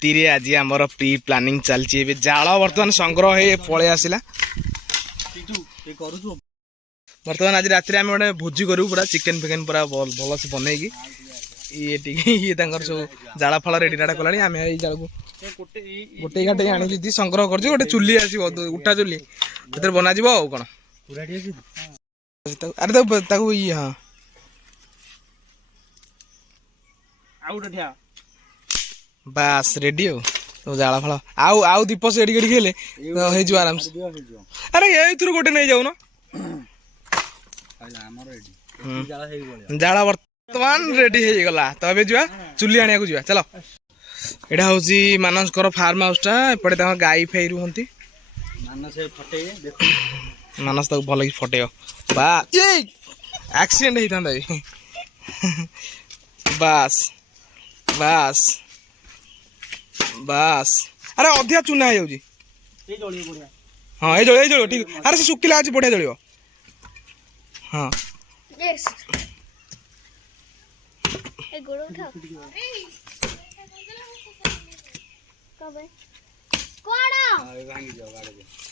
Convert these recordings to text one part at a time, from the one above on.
राति रे आज आमर प्री प्लानिंग चलती जाल बर्तमान संग्रह हे पळे आसिला बर्तमान आज राति आम गोटे भोजी करूँ पूरा चिकेन फिकेन पूरा भल से बनईकी ये सब जाला फल रेडी राडा कला आम जाल को गोटे घाटे आनी संग्रह कर गोटे चुली आस उठा चुली बना कौन अरे ये हाँ बास रेडी हो तो जाला फल आउ दीप से एडी खेले तो आराम से अरे ये गोटे नहीं जाऊन जाला वर्तमान रेडी हो गला तो अबे जुआ चुली आने को जुआ चलो एटा होची मानस कर फार्म हाउस टा एपटे त गाई फेई रुहंती मानस तक भल कि फटे बा ए एक्सीडेंट हेई थांदा बस बस बस अरे अधिया चुना हो जाउजी हाँ ये जलियो ठीक अरे से सुखिला आज बढ़िया जलियो हाँ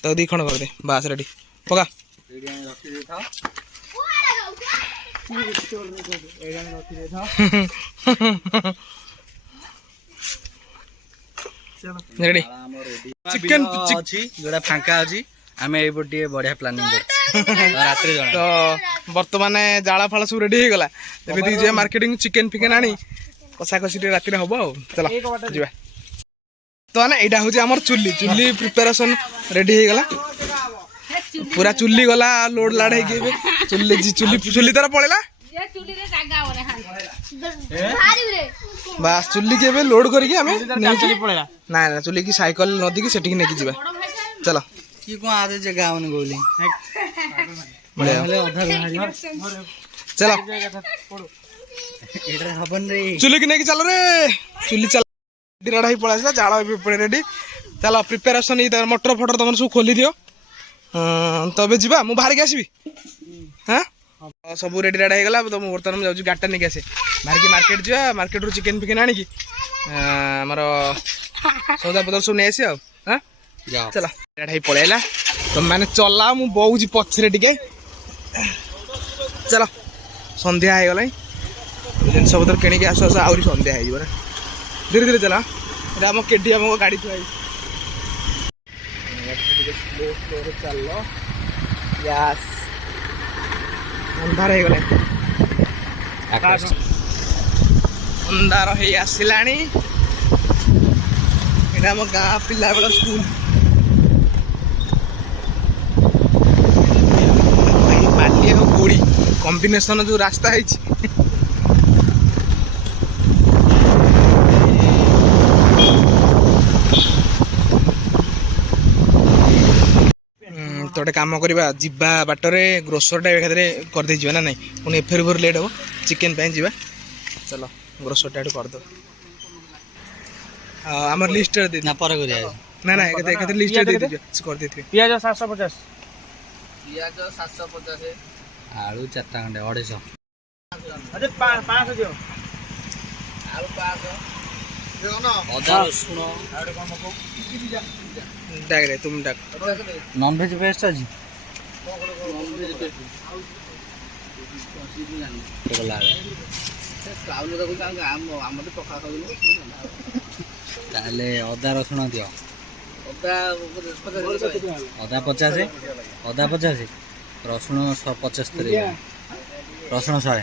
तो दी खण कर दे बास रेडी पका रेडी चिकन जोड़ा फांका अच्छी आम ये बढ़िया प्लानिंग रात्रि तो बर्तमान जाला फाला सब रेडी हो गला एबे मार्केटिंग चिकन फिकेन आनी कसा कसी राति हम चलो जा तो ना यहाँ हूँ आम चुली चुली प्रिपेरेसन रेडी हो गला पूरा चुली गला लोड लाड हो चुली चुली चुली तार पड़ेगा बास चुली के लोड करके ना ना चुली की साइकिल नदी की सेटिंग नहीं जा चलो कि कौन आधे जगह आवन गोली चलो चुली की नहीं चलो रे चुली चल दिनाड़ा ही पड़ा जाल रेडी चलो प्रिपेरेसन मटर फटर तुम सब खोली दियो तो अबे जीवा मु बाहर के आसबि हाँ सब रेडी राडा होगा तो मुझे बर्तमान जाऊँ गाड़टा नहीं आसे बाहर की मार्केट जा मार्केट रू चिकेन फिकेन आनिकी आमर सौदा पतर सब नहीं आसे हाँ चलो रेडी पलैला तुम मैंने चला मु बहुत पछरे टिके चलो संध्या हो गला जिनस पतर किणिक आस आस आहरी संध्या हो धीरे धीरे चला आम केडी आम गाड़ी थुआई स्लो चल यस अंधार हो गले अंधार हो आसलानी आम गाँ पिला बेला स्कूल बाली और गोड़ी कॉम्बिनेशन जो रास्ता है तो गोटे कम करवा जीवा बाटरे ग्रोसरटा एकाधे करदे ना नहीं पुणी फेर फेर लेट हम चिकेन जा चलो ग्रोसरटा करद आम लिस्ट ना ना ना लिस्ट कर दे पियाज 750 पियाज 750 आलू 4 खंडे 250 अरे 500 दियो आलू 500 अदा रसुण डाक रे तुम डाक नॉन वेज बेस्ट अछि ताले अदा रसुण दियो अदा 50 रसुण 75 रसुण 100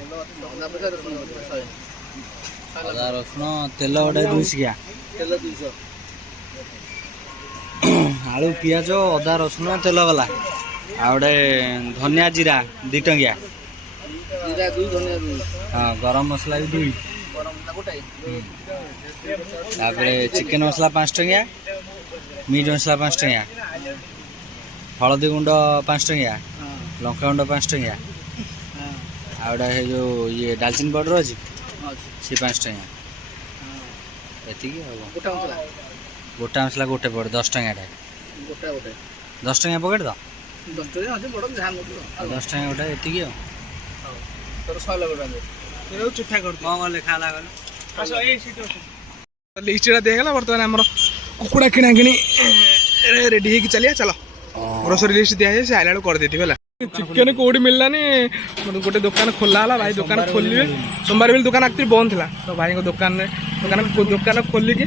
अदा रसुण तेल गोटे 200 क्या तेल 200 आलू पियाज अदा रसुण तेल गला आउटे धनिया जीरा 2 टंकिया हाँ गरम मसला भी 2 चिकेन मसला 5 टंकिया मीट मसला 5 टंकिया हलदी गुंड 5 टंकिया लंका गुंड 5 टंकिया आउटा जो ये दालचीनी पाउडर अच्छी सी 5 टंकिया गोटा मसला गोटे पड़े 10 टंकिया 10 टंकिया पकेट तो 10 टंकिया गोटे ये तोर 100 चिठा कर कौन लिखा लिस्टा दिगला बर्तमान आम कुकुड़ा किणा कि रेडी हो चलिए चलो ग्रोसरी लिस्ट दिखाई से आइला कर देती है चिकेन कौटी मिललानी गोटे दुकान खोला है भाई दुकान खोलिए सोमवार भी दुकान एक्चुअली बंद था तो भाई को दुकान खोलिकी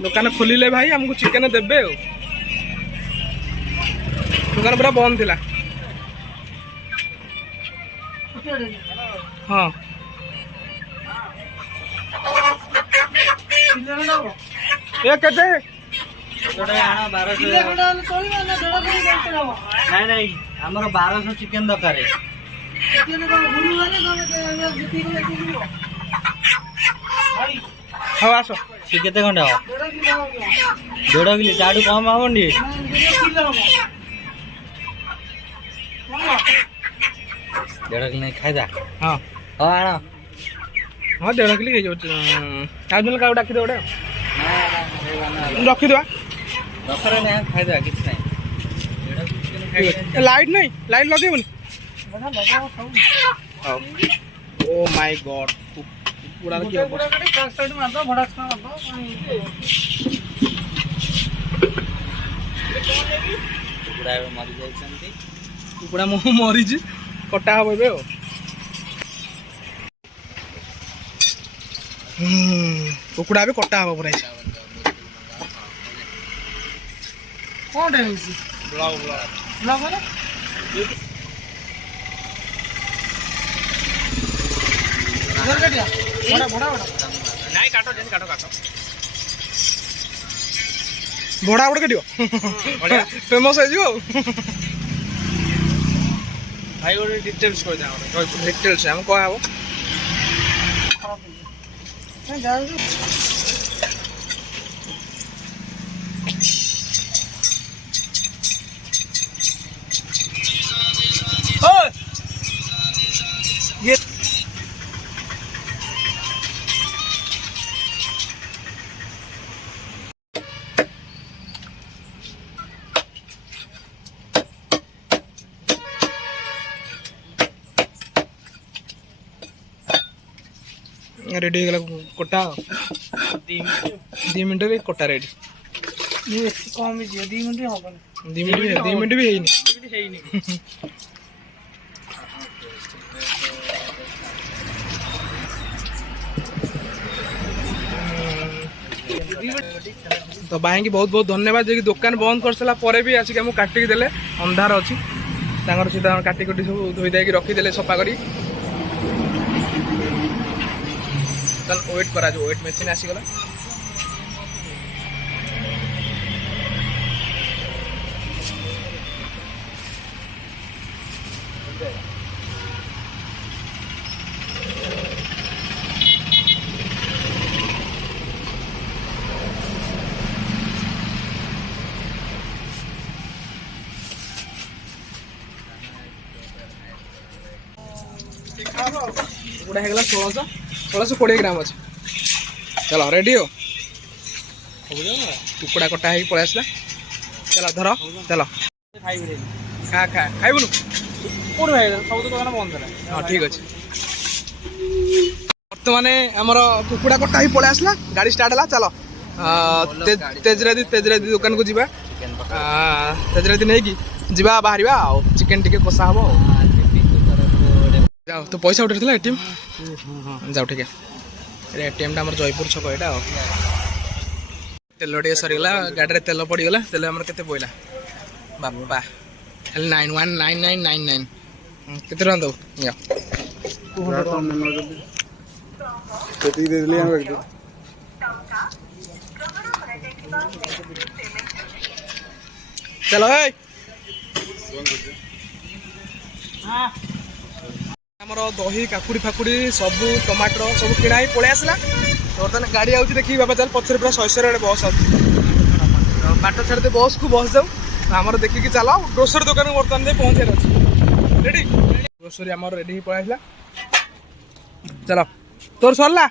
दुकान खोलिले भाई आमको चिकेन देवे दुकान पूरा बंद था हाँ ये कहते नहीं आमर 1200 चिकेन दरकार हाँ आस सी के खंडे हम 1.5 किलो चाटू कम हम टी 1.5 किलो खाईदा हाँ हाँ आण हाँ 1.5 किलो आज क्या डाक गोटे रखीद दरकार नहीं खाईदा कि लाइट नहीं लाइट लगेबनी ओ माय गॉड पूरा की कुकुड़ा मरी कटा हम ए कुकुड़ा भी कटा हम पूरा कौन नहीं काटो काटो काटो भड़ा गोटे काट फेमस हो भाई गोटे डिटेल्स डिटेल्स आम कह ये रेडी हो गला कोटा 2 मिनट रे कोटा रेडी कम 2 मिनट हम 2 मिनट भी है तो भाई की बहुत बहुत धन्यवाद जो दुकान बंद कर सारा पर भी आसिक आमको काटिकी देले अंधार अच्छी सहित काटी कुटी सब धोई देकी रखीदे सफा कर वेट करा वेट मेसीन आसीगला गुड़ा है 1620 ग्राम अच्छे चलो रेडी हो कुकुड़ा कटा है पलि आसला चलो धर चलो खा खा खाइबुनु कौन भाई सब दुकान बंद हाँ ठीक अच्छे बर्तमान आमर कुकुड़ा कटा ही पलि आसला गाड़ी स्टार्ट है चलो तेजरादी दुकान को जीवा तेजरादी नहीं कि जीवा बाहर चिकेन टिके कषा हम जाओ तो पैसा उठे एटीएम जाओ ठीक है एटीएम टा जयपुर छक यहाँ तेल टे सरीगला गाड़ी तेल पड़गला तेल आम के पड़ा बापा खाली 919999 केते टका दो चलो आमर दही काकुड़ी फाकुड़ी सब टमाटर सब किणा ही पलि आसला बर्तमान गाड़ी आउची देखी बाबा चल पछरे पूरा 100 बस आउची बाट छाड़ते बस को बस जाऊ आमर देखिकी चल ग्रोसरी दुकान बर्तमान दे पहुँचे अच्छे रेडी ग्रोसरी आमर रेडी ही पलि आसला चलो तोर सरला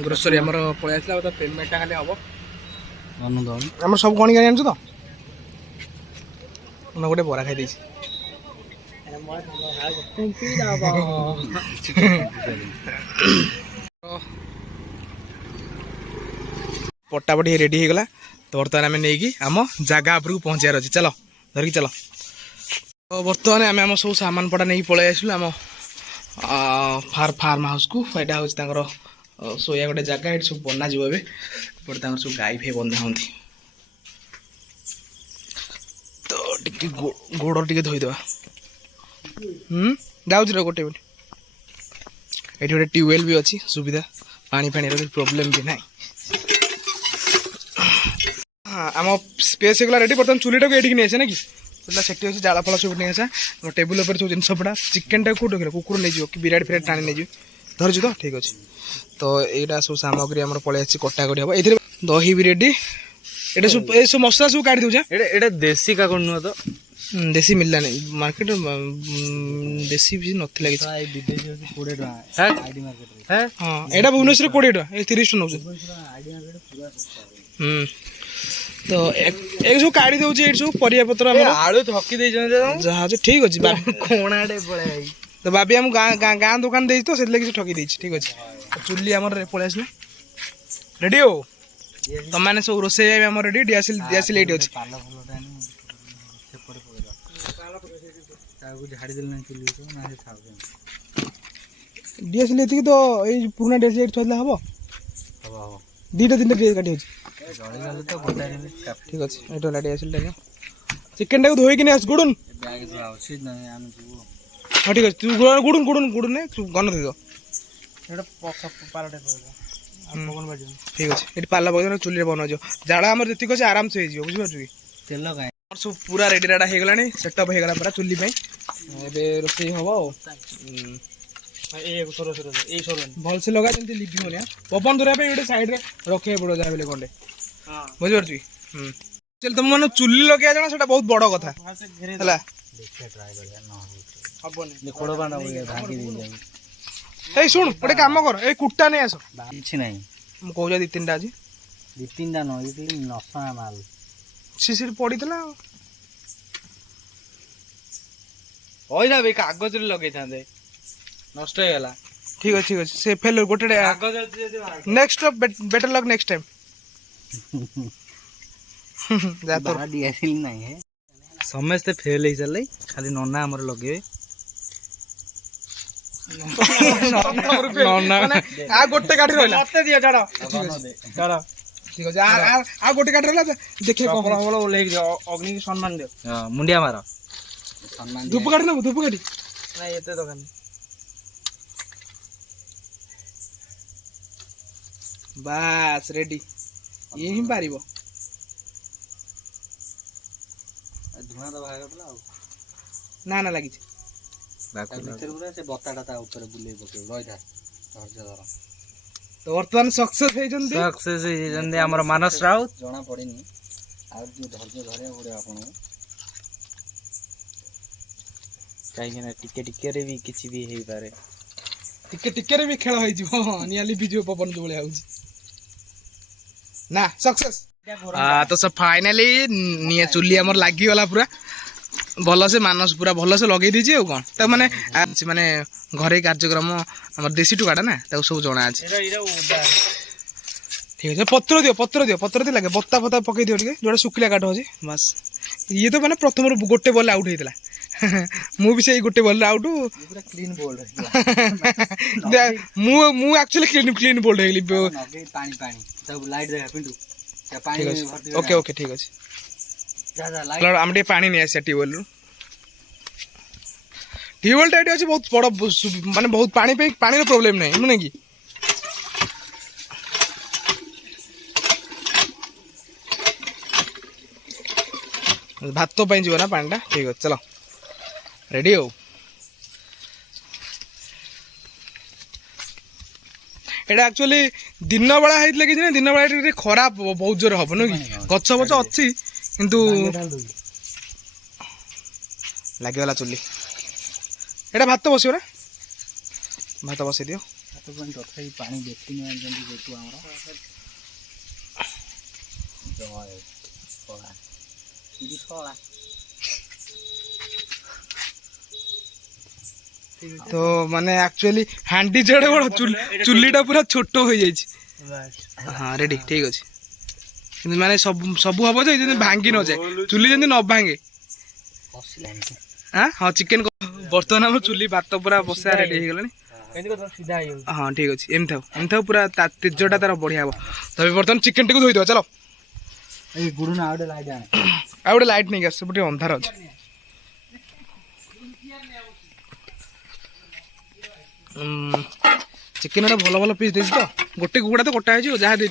ग्रोसरी आमर पलि आसला तो पेमेंट खाली हम आम सब कण गाड़ी आनछु तो गोटे बरा खाई पट्टापटी रेडी हो गला तो बर्तमान आम नहीं आम जगह उपरको पहुँचार अच्छे चल धरिकी चल तो बर्तमान आम आम सब सामान पटा नहीं पलि आसलु आम फार्म हाउस को यहाँ हूँ शोया गोटे जगह ये सब बना ए सब गाई फे बंधा हूँ तो टी गोड़ टे धोईदे जाऊँ गोटे मिनट ये गोटे ट्यूबवेल भी अच्छी सुविधा पानी फाणी प्रोब्लेम भी ना हाँ आम स्पेस होगा रेडी बर्तमान चूलीटा को ये नहीं आसे ना कि चूला से अच्छी जाल फल सब नहीं आसा टेबुल पर सब जिन पड़ा चिकेन टाइम कौट रखे कुकुर नहीं कि बिराट फिराट टाणी नहीं धरचु तो ठीक अच्छे तो यहाँ सब सामग्री आम पलि कटाकटी हम ये दही भी रेडी ये सब मसला सब काट दूचे देसी काकुड़ नुह तो देसी मिलला नहीं मार्केट देसी भी नथिला कि हाँ यहाँ भुवनेश्वर 20 टका 30 नौ तो एक सब काढ़ी दौर ये सब परिया पत्र आलू थकी जहाँ ठीक अच्छे कोणाटे पड़े तो बाबी आम गाँ दुकान दे तो से ठकी देती ठीक अच्छे चुली आम पलि आसला रेडी हो तुम मैंने सब रोसे आम रेडी डियासिल ये अच्छे डियासिल ये तो ये पुराना डियासिल थोड़ा हम दीटा 3टा डियासिल काटी ठीक अच्छे ये डियासिल चिकेन टाइम धोई कि गुड़न हाँ ठीक अच्छे गुड़न गुड़न गुड़न गन दे ठीक अच्छे ये पाला पकड़ चुली बना जाड़ा आम जी अच्छे आराम से बुझीपार कि तेल कहीं सब पूरा रेडी राडा हो गला सेटअप हो गला पूरा चुली रोसे हम भल से लगा जमी लिखी पवन धरवा गोटे सैड्रे रखे पड़ो जहाँ भी खंडे बुझीपार चल तुम मैंने चुली लगे जाना से बहुत बड़ कथा है शुण गोटे कम कर ए कुटा नहीं आस किसी नहीं मुझे 2-3टा आज 2-3टा नशा माल सीसी पड़ी भाई कागज लगे नष्ट हो गला ठीक अच्छे ठीक अच्छे से फेल गोटे next better luck next time समस्ते फेल हो चल खाली नना आमर लगे गोटे काठी रहा ठीक अच्छे आ गोटे काठी रहा देखिए अग्नि की सम्मान दियो मुंडिया मार धूप काठी ना धूप काठी ना ये दरकार बास रेडी ये ही पार धुआं तो बाहर ना ना लगी बताटा बुले रही तो बर्तमान सक्सेस आमर मानस राउत जना पड़ी धैर्य धरिया पड़े आप कहीं टिके टिके भी किसी भी हो पारे टिके टिके भी खेल हो निया लिपिज पवन जो भाई ना सक्सेस तो सब फाइनाली निया चुली आमर लगी गला पूरा भल से मानस पूरा भल से लगे दीजिए कौन तो माने माने घरे कार्यक्रम आम देसी टुकाटा ना सब जना अच्छे ठीक है पत्र दियो पत्र लगे बत्ता फत्ता पकई दियो जो शुखिला काठ अच्छे बस ये तो मैंने प्रथम गोटे बॉल आउट होता मुझे गोटे बॉल आउट क्लीन बोल्ड मु एक्चुअली क्लीन बोल्ड हो गली पानी पानी सब लाइट देखा पिंटू ओके ओके ठीक अच्छे आम पानी नहीं आसा ट्यूबवेल ट्यूबवेल ये अच्छे बहुत बड़ माने बहुत पानी पानी प्रोब्लेम नहीं नुने कि भात तो जीव ना पानी ठीक अच्छे चलो रेडी हो एटा एक्चुअली दिन बेला होता कि दिन बेला खरा बहुत जोर हम नु कि गछ फच अच्छी किंतु लगे चुली एटा भात बस भात बस दियो पानी देखी तो माने एक्चुअली हांडी जेड़े बड़ चुलीटा पूरा छोट हो जाइए। हाँ रेडी ठीक अच्छे माने सब सब हम जे भांगी न जाए चुली जमी न भांगे। हाँ चिकेन बर्तमान आम चुली भात पूरा बसा रेडी हो गला। हाँ ठीक अच्छे एमती था पूरा तेजटा तार बढ़िया हम। तब बर्तमान चिकेन टी धोईद चलो आ गोटे लाइट नहीं आस अंधार अच्छे। चिकेन भल भल पीस देती तो गोटे कुकुड़ा तो कटा हो जहाँ दे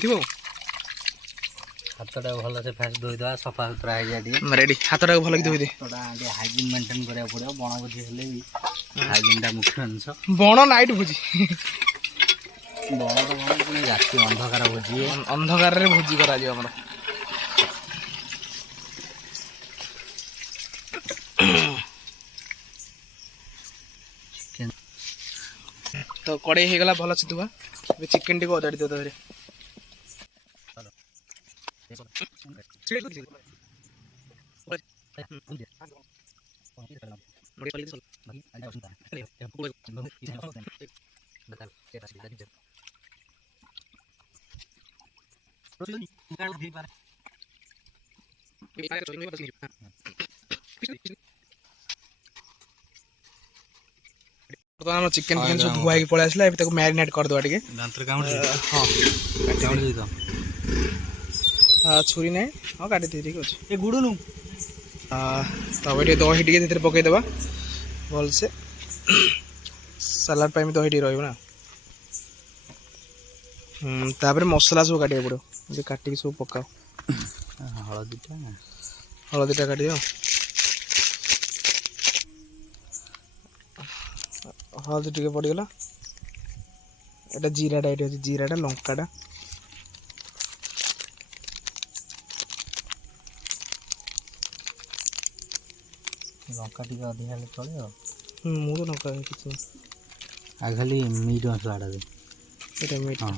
हाथटा भल से फास्ट धोईद सफा सुतरा हो जाए रेडी हाथटा भल धोई दे। हाइजीन मेंटेन करा पड़ो बण भोजी हेले भी हाइजीनटा मुख्य अंश। बण नाइट भोजी बण तो बण पुणी राति अंधकार भोजी अंधकार भोजी करा हमर। तो कड़े हो गला भल से धुआ चिकेन टी अदाड़ी दियो तरे बर्तमान चिकेन फिकेन सब धुआ पड़े आसला मैरिनेट करदे टे। हाँ छुरी ना हाँ काटी दे ठीक अच्छे गुड़नु तब ये दही टे पकईदे भल से सालाड दही टे रहा तापर मसला सब काटा पड़ो काटिक सब पकाओ हलदीटा काट दियो हलदी टे पड़गला एटा जीराटा ये अच्छे जीराटा लंकाटा लंका टी अधिका चले मुझे लंका किसी आ खाली मीट मसलाटा दे मीट हाँ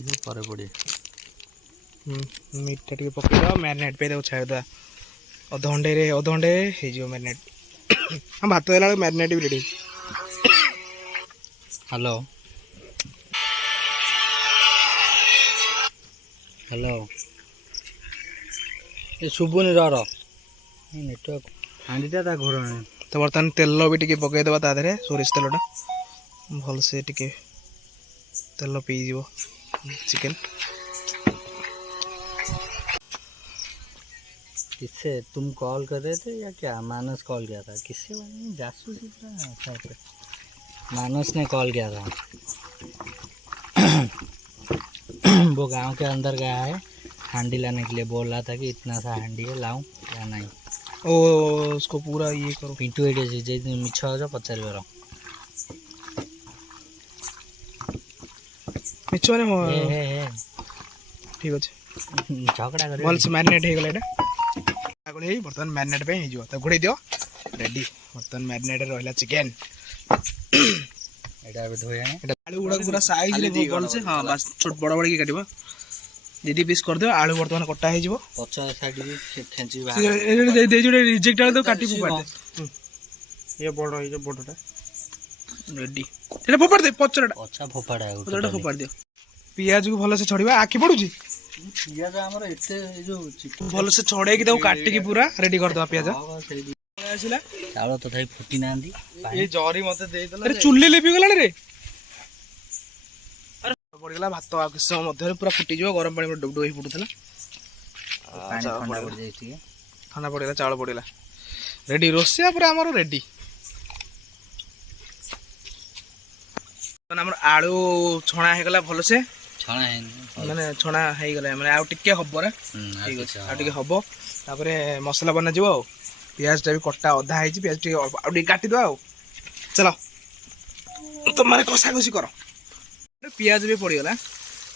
ये परे पड़े मीटा टे पकईद मैरिनेट पे छाड़द अधघंटे हो मैरिनेट हाँ भात देला मैरिनेट भी रेडी। हेलो हेलो ये शुभुनि नेटवर्क हांडीटा घोर तो बर्तमान तेल भी टे पकईदे तादे सोरिष तेलटा भल से टे तेल पीज चिकेन। किससे तुम कॉल कर रहे थे या क्या? मानस कॉल किया था किससे? जासूसी पूरा मानस ने कॉल किया था। वो गांव के अंदर गया है हांडी लाने के लिए, बोल रहा था कि इतना सा हांडी है लाऊं या नहीं। ओ उसको पूरा ये करो पिंटू एडे मिछ हो पचार मिछ माने ठीक अच्छे झगड़ा कर भल से मैरिनेट हो गला बर्तमान मैरिनेट पे हो घोड़े दियो रेडी। बर्तमान मैरिनेट रहा चिकेन आलू गुड़ा पूरा साइज भल से हाँ बस छोट बड़ बड़ की काट दीदी पीस कर दियो आलू बर्तमान कटा हो रिजेक्ट तो काटी ये बड़ बड़टा रेडी फोपाड़ दे पचरा फोपाड़ दियो पियाज को भल से छड़वा आखि पड़ुची पियाज हमर एते जो चिकन भल से छड़े की काटी की पूरा रेडी कर दवा पियाज आसिला चावल तो थाई फुटी नांदी ये जरी मते दे दला अरे चुल्ली लेपी गलानी रे अरे पड़ गला भात आ किस समय मध्य पूरा फुटी जो गरम पानी में डुब डुब फुटुतला ठंडा पड़गला चावल पड़गला रेडी रोसिया पूरा हमर रेडी। हमर आलू छणा हे गला भल से छणा है माने छणा हे गला माने आ टिके हबो रे ठीक अछि आ टिके हबो तापरे मसला बना जिवो प्याज टा भी कट्टा अधा है प्याज टी आउडी काटी दो चलो तो मारे कसा कसी करो प्याज भी पड़ी गला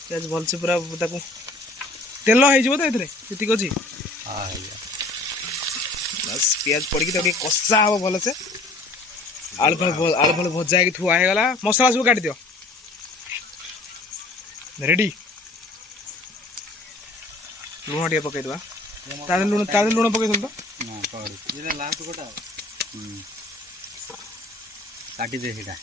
प्याज भल से पूरा ताको तेल हो जिवो तो एथरे जति कोची हां बस प्याज पड़ी तो कसा हो भल से आलू फल भजा की थुआ है गला मसला सब काट दियो रेडी। लुण टे पकई दवा लुण पकई तो ना पड़ी ये लास्ट कोटा काटी दे सीधा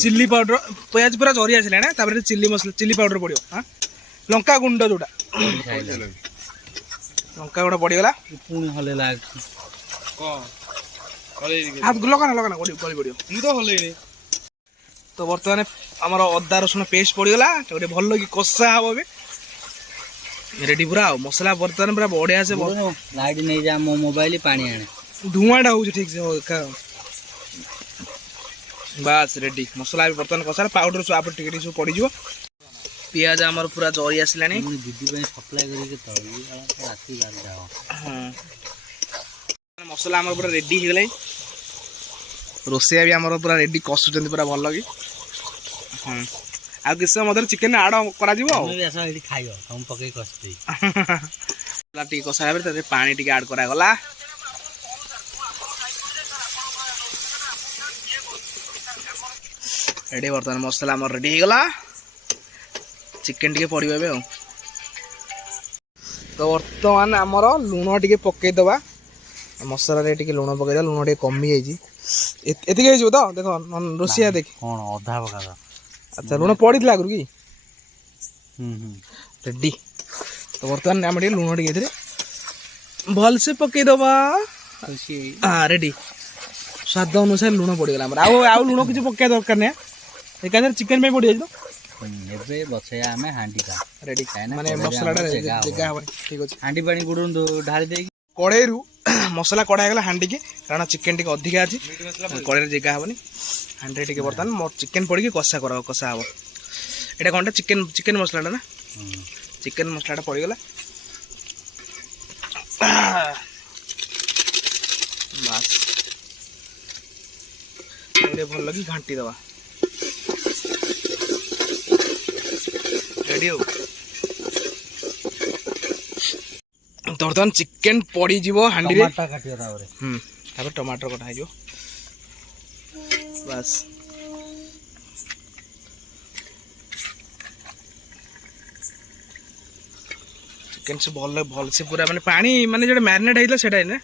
चिल्ली पाउडर पियाज पूरा जरी आसला ना तापर चिल्ली मसला चिल्ली पाउडर पड़ो हाँ लंका गुंड जोटा लंका गुंड पड़गला पुणी हले लाग हाथ लगाना लगाना गली पड़ो मु तो हल तो बर्तमान आमर अदा रसुण पेस्ट पड़गला गोटे भल कि कषा हम रेडी पूरा मसला बर्तमान पूरा बढ़िया से लाइट नहीं जा मो मोबाइल पानी आने धुआटा हो ठीक से बास रेडी मसला भी बर्तमान कषा पाउडर सब आप टिके सब पड़ पियाज आमर पूरा जरी आसला दीदी सप्लाई राति मसला आमर पूरा रेडी हो गला रोसैया भी आमर पूरा रेडी कषुच्च पूरा भल कि हाँ आ किस समय चिकेन आड़ कर कषा पानी टी आड करागला रेडी बर्तमान मसला आमर रेडी हो गला चिकेन टी पड़ो ए तो बर्तमान आमर लुण टी पकईदबा मसला टी लुण पकईदा लुण टी कमी जाइए तो देख रोसिया देख अधा पका अच्छा लुण पड़ा आगु कि रेडी तो बर्तमान आम लुण टे भल से पकईदबा हाँ रेडी स्वाद अनुसार लुण पड़गला आउ लुण किसी पकड़ा दरकार ना एकाधर चिकेन पड़ जाए तो बसैया आम हांडी रेडी माने मसला जगह हम ठीक अच्छे हांडी पानी गुड़ ढाली दे कड़े मसला कड़ा गला हांडी की कारण चिकेन टी अधिका अच्छी कड़े जगह हेनी हांडी टी बर्तमान मोर चिकेन पड़ी कषा कर कषा हम यहाँ कौन चिकेन चिकेन मसला ना चिकेन मसला पड़गला बास भल लगी घाटी दवा रेडी हो तो बर्तमान चिकेन पड़ी हांडी रे टमाटर कटा है बस चिकेन से भल भल से पूरा माने पानी माने जो मैरिनेट होइला सेटा ना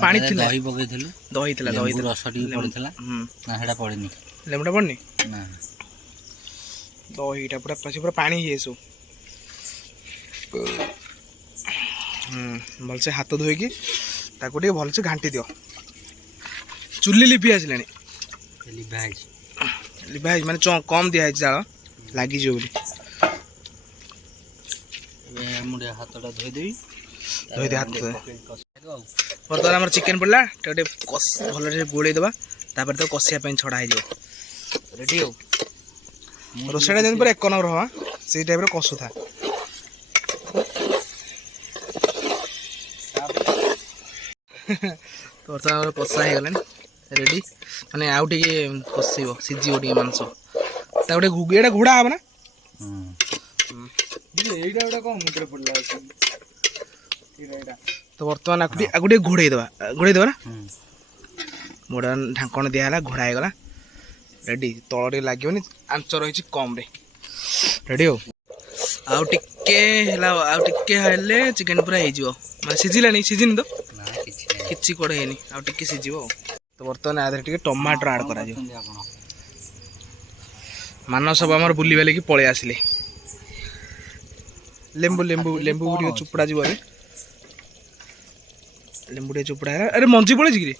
पानी थिला दही पके थिलु दही थिला दही रस टी पड़िथिला ना हेडा पड़िनी लेमटा पड़नी ना दहीटा पूरा पूरा पानी है सब भलसे हाथ धोईकी ताको भलसे घाटी दियो चुली लिपि आसला लिभाई माने कम दिया जाल लगी मुझे हाथटा धोई देवी धोई हाथ बर्तमान आम चिकेन पड़ा गोटे भल गोड़े देवा तो कषिया छड़ा हो रेडी हो रोसैटा जमी पूरा एक नंबर हाँ से टाइप कषु था तो बर्तमान कषा हो गला रेडी माने आउ टे कषब सीझ मांस गोटे ये घोड़ा हम ना तो बर्तमान आगे घोड़े देवा ना मोड़ा ढाकण दिहला घोड़ा होगला रेडी तल टे लगे आंच रही कम रे रेडी हो आउ टिके चिकेन पूरा हो माने सीझिलानी सीझिनी तो किसी कड़े है आउ टिके सीझ तो बर्तमान आधे टिके टमाटर आड करा मान सब आम बुली बाले की पलि आसिले लेंबू लेंबू लेंबू टे चुपड़ा जी लेंबू टे चुपड़ा है अरे मंजी पड़े कि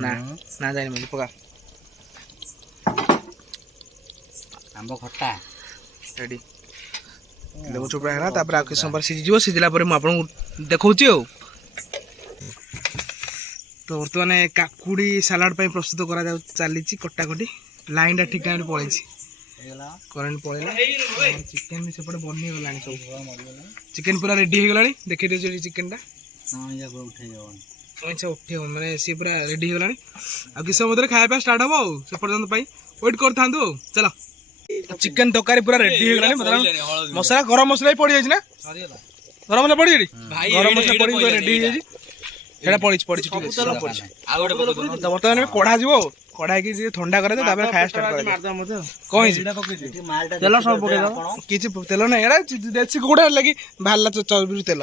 ना ना जानी मंजी पका आंब खट्टा रेडी लेंबू चुपड़ा है तापर आ समय सीझी सीझला मुझे देखा तो बर्तमान काकुड़ी सालाड प्रस्तुत करा चली कटाकटी लाइन टा ठीक टाइम पड़े करेन्ट पड़ेगा चिकेन भी सेपटे बनी गला सब चिकेन पूरा रेडी हो गला देखी दे चिकेन टा अच्छा उठे मैंने सी पूरा रेडी हो गला आ किस समय खाया स्टार्ट हम से पर्यंत वेट कर था चलो चिकेन तरकारी पूरा रेडी हो गला मसला गरम मसला पड़ जाए ना गरम मसला पड़ जाए गरम मसला पड़ रेडी हो जाए पड़ी बर्तमान कढ़ा କଢାଇକି ଟିକେ ଥଣ୍ଡା କରେ ତାପରେ ଖାଇବା ଷ୍ଟାର୍ଟ କରେ। କଣ ହେଇଛି ତେଲ ସବୁ ପକେଇଦବ। କିଛି ତେଲ ନାହିଁ, ଏରା ଦେଶୀ କୁକୁଡ଼ା ଲାଗି ବାହାରିଲା ଚର୍ବିରୁ ତେଲ।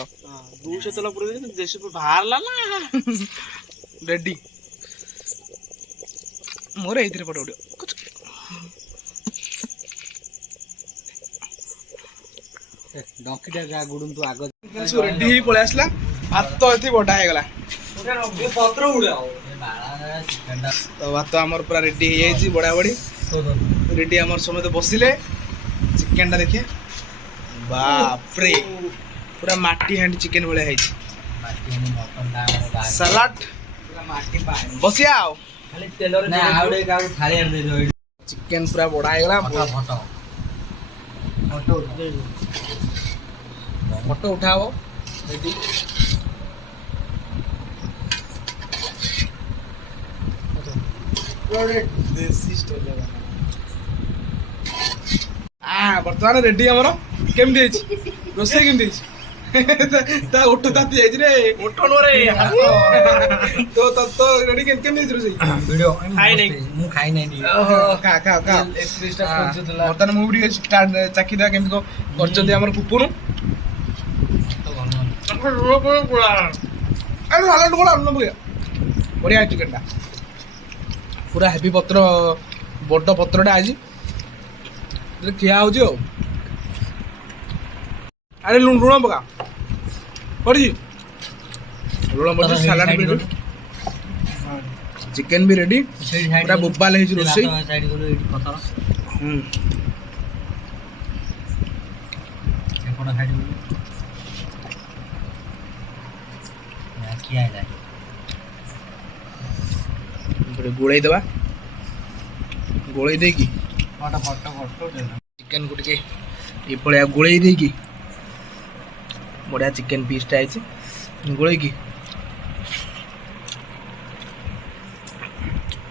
ଦୁଇଶହ ତେଲ ପୁରେଇ ଦେଶୀ ବାହାରିଲା ନା ରେଡି ମୋର ଏଇଥିରେ ଫଟୋ ଉଠିବ। ଡଙ୍କିଟା ଯା ଗୁଡୁନ୍ତୁ ଆଗ ରେଡି ହେଇ ପଳେଇ ଆସିଲା। ଭାତ ଏଠି ବଢା ହେଇଗଲା। ପତ୍ର ଉଡା ତ ଭାତ ଆମର ପୁରା ରେଡି ହେଇଯାଇଛି ବଢା ବଢି ରେଡି। ଆମର ସମସ୍ତେ ବସିଲେ ଚିକେନ ଟା ଦେଖିଏ। ବାପରେ ପୁରା ମାଟି ହାଣ୍ଡି ଚିକେନ ଭଳିଆ ହେଇଛି। ସାଲାଡ ବସିଆ ଆଉ ଚିକେନ ପୁରା ବଢା ହେଇଗଲା। ଫଟୋ ଉଠା ହବ ରେଡି। ଦେଶୀ ଷ୍ଟାଇଲ ବର୍ତ୍ତମାନ ରେଡି ଆମର। କେମିତି ହେଇଛି ରୋଷେଇ? କେମିତି ହେଇଛି? ତା ଓଠ ତାତି ଯାଇଛି ରେ। ଓଠ ନୁହଁରେ ତ ତ ରେଡି କେମିତି ହେଇଛି ରୋଷେଇ? ଭିଡିଓ ଖାଇନି। ମୁଁ ଖାଇ ନାହିଁ। ଖା ଖା ଖା। ବର୍ତ୍ତମାନ ମୁଁ ବି ଟିକେ ଚାଖିଦେବା କେମିତି କଣ କରିଛନ୍ତି ଆମର କୁକୁର। ବଢିଆ ଚିକେନଟା ପୁରା ହେଭି ପତ୍ର, ବଡ ପତ୍ରଟା ଆଜି ଖିଆ ହଉଛି ଆଉ। ଆରେ ଲୁଣ ପକା ପଡିଛି, ଲୁଣ ପଡିଛି। ସାଲାଡ ବି ରେଡି, ଚିକେନ ବି ରେଡି। ପୁରା ବୋବାଲ ହେଇଛି ରୋଷେଇ। ଗୋଳେଇ ଦେବା, ଗୋଳେଇ ଦେଇକି ଚିକେନ କୁ ଟିକେ ଏଭଳିଆ ଗୋଳେଇ ଦେଇକି ବଢିଆ ଚିକେନ ପିସଟା ହେଇଛି। ଗୋଳେଇକି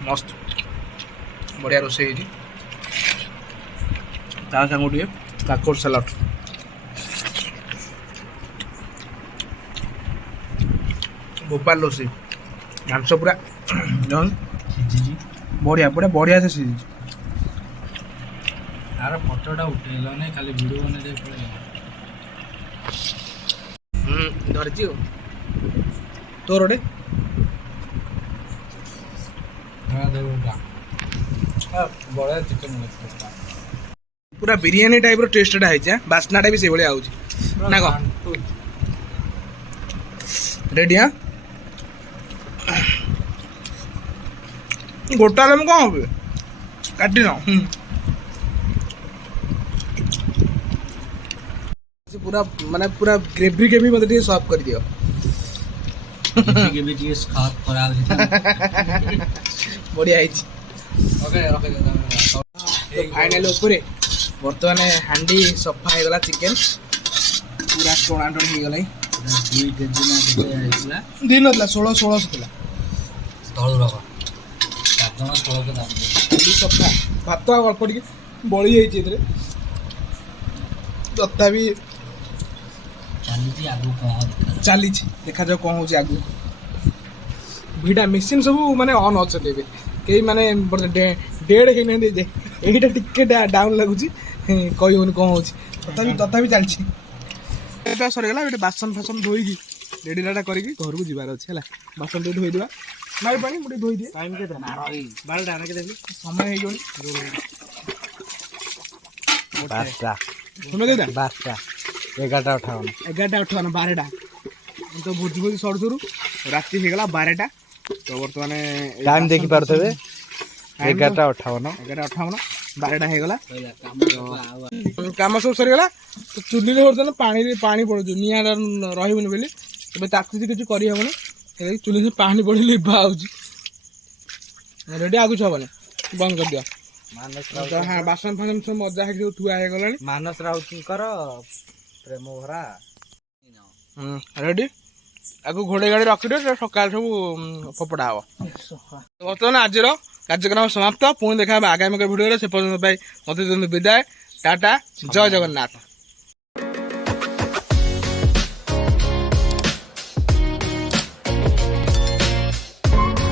ମସ୍ତ ବଢିଆ ରୋଷେଇ ହେଇଛି। ତା ସାଙ୍ଗକୁ ଟିକେ କାକୁଡି ସାଲାଡ, ବୋପାଲ ରୋଷେଇ। ମାଂସ ପୁରା ବଢିଆ ପୁରା ବଢିଆ ସେ ସିଝିଛି। ଆର ଫଟୋଟା ଉଠେଇଲ ନାଇଁ, ଖାଲି ଭିଡିଓ ବନେଇ ପଳେଇ ଧରିଛି ଆଉ ତୋର ଗୋଟେ ବଢିଆ ଚିକେନ ପୁରା ବିରିୟାନୀ ଟାଇପ ର ଟେଷ୍ଟଟା ହେଇଛି। ବାସ୍ନାଟା ବି ସେଇଭଳିଆ ହଉଛି ନା କଣ? ରେଡି? ଗୋଟା ମୁଁ କଣ ହବ କାଟି ନ ପୁରା ମାନେ ପୁରା ଗ୍ରେଭି ଗ୍ରେଭି ମତେ ଟିକେ ସର୍ଭ କରିଦିଅ। ବଢିଆ ହେଇଛି। ଫାଇନାଲ ଉପରେ ବର୍ତ୍ତମାନ ହାଣ୍ଡି ସଫା ହେଇଗଲା। ଚିକେନ ପୁରା ଟଣାଟଣି ହେଇଗଲା। 2 କେଜି ନା କେତେ ହେଇଥିଲା? ଦିନ ଥିଲା 1600 ଥିଲା। ତଳୁ ରଖ 4 ଜଣ 16 ଦାମ ହାଣ୍ଡି ସଫା। ଭାତ ଆଉ ଅଳ୍ପ ଟିକେ ବଳି ଯାଇଛି ଏଥିରେ, ତଥାପି ଚାଲିଛି। ଆଗକୁ କଣ ଚାଲିଛି, ଦେଖାଯାଉ କଣ ହଉଛି ଆଗକୁ। ଭିଡା ମେସିନ୍ ସବୁ ମାନେ ଅନ୍ ଅଛନ୍ତି ଏବେ, କେହି ମାନେ ଡେଡ୍ ହେଇନାହାନ୍ତି। ଏଇଟା ଟିକେ ଡାଉନ୍ ଲାଗୁଛି, କହି ହଉନି କଣ ହଉଛି। ତଥାପି ଚାଲିଛି। ଏବେ ସରିଗଲା। ଗୋଟେ ବାସନ ଫାସନ ଧୋଇକି ରେଡିଟା କରିକି ଘରକୁ ଯିବାର ଅଛି ହେଲା। ବାସନ ଟିକେ ଧୋଇଦେବା। ନାଇଁ ପାଣି ମୁଁ ଟିକେ ଧୋଇଦିଏ। ଟାଇମ୍ କେତେ? 12ଟା ନା କେତେ? ସମୟ ହେଇଯିବଣି। ସମୟ କେଇଟା? 12ଟା 11:58 11:58 12ଟା ତ ଭୋଜି ସରୁ ସରୁ ରାତି ହେଇଗଲା 12ଟା। ତ ବର୍ତ୍ତମାନ ଟାଇମ୍ ଦେଖିପାରୁଥିବେ 11:58 12ଟା ହେଇଗଲା। କାମ ସବୁ ସରିଗଲା। ତ ଚୁଲିରେ ବର୍ତ୍ତମାନ ପାଣି ପଡୁଛି, ନିଆଁ ରହିବନି ବୋଲି। ଏବେ ତାକୁ କିଛି କରିହବନି, ଚୁଲିରେ ପାଣି ପଡି ଲିଭା ହଉଛି। ରେଡି, ଆଉ କିଛି ହବନି, ବନ୍ଦ କରିଦିଅ। ବାସନ ଫାସନ ସବୁ ମଜା ହେଇକି ସବୁ ଥୁଆ ହେଇଗଲାଣି। ମାନସ ରାଉତଙ୍କର ପ୍ରେମ ଭରା ରେଡି। ଆକୁ ଘୋଡେଇ ଗାଡି ରଖିଦିଅ, ସକାଳେ ସବୁ ଫୋପଡା ହବ। ବର୍ତ୍ତମାନ ଆଜିର କାର୍ଯ୍ୟକ୍ରମ ସମାପ୍ତ। ପୁଣି ଦେଖା ହବ ଆଗାମୀ ଭିଡିଓରେ। ସେ ପର୍ଯ୍ୟନ୍ତ ପାଇଁ ମତେ ଦିଅନ୍ତୁ ବିଦାୟ। ଟାଟା, ଜୟ ଜଗନ୍ନାଥ।